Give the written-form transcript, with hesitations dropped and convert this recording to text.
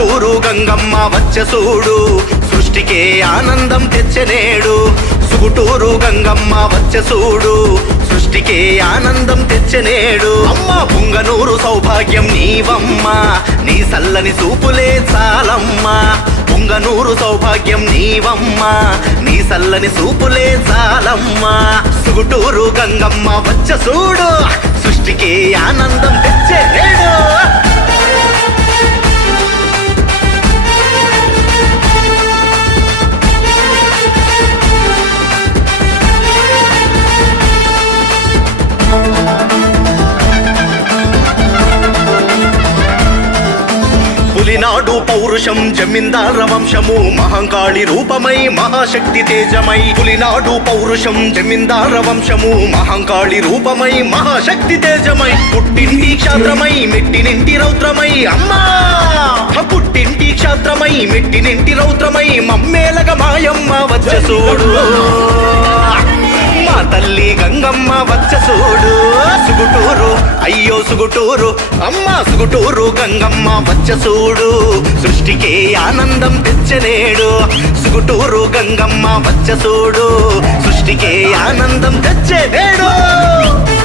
సుగుటూరు గంగమ్మ వచ్చె చూడు సృష్టికే ఆనందం తెచ్చనేడు సుగుటూరు గంగమ్మ వచ్చె చూడు సృష్టికే ఆనందం తెచ్చనేడు అమ్మ పుంగనూరు సౌభాగ్యం నీవమ్మ నీ సల్లని చూపులే చాలమ్మ పుంగనూరు సౌభాగ్యం నీవమ్మ నీ సల్లని చూపులే చాలమ్మ సుగుటూరు గంగమ్మ వచ్చె చూడు సృష్టికే ఆనందం తెచ్చనేడు పులినాడు పౌరుషం జమీందార వంశము మహంకాళి రూపమై మహాశక్తి తేజమై పులినాడు పౌరుషం జమీందార వంశము మహంకాళి రూపమై మహాశక్తి తేజమై పుట్టింటి క్షాత్రమై మెట్టినింటి రౌద్రమై అమ్మా పుట్టింటి క్షాత్రమై మెట్టినింటి రౌద్రమై మమ్మేలగ మాయమ్మ వచ్చె చూడు మా తల్లి గంగమ్మ వచ్చె చూడు సుగుటూరు అయ్యో సుగుటూరు అమ్మ సుగుటూరు గంగమ్మ వచ్చె చూడు సృష్టికే ఆనందం తెచ్చనేడు సుగుటూరు గంగమ్మ వచ్చె చూడు సృష్టికే ఆనందం తెచ్చనేడు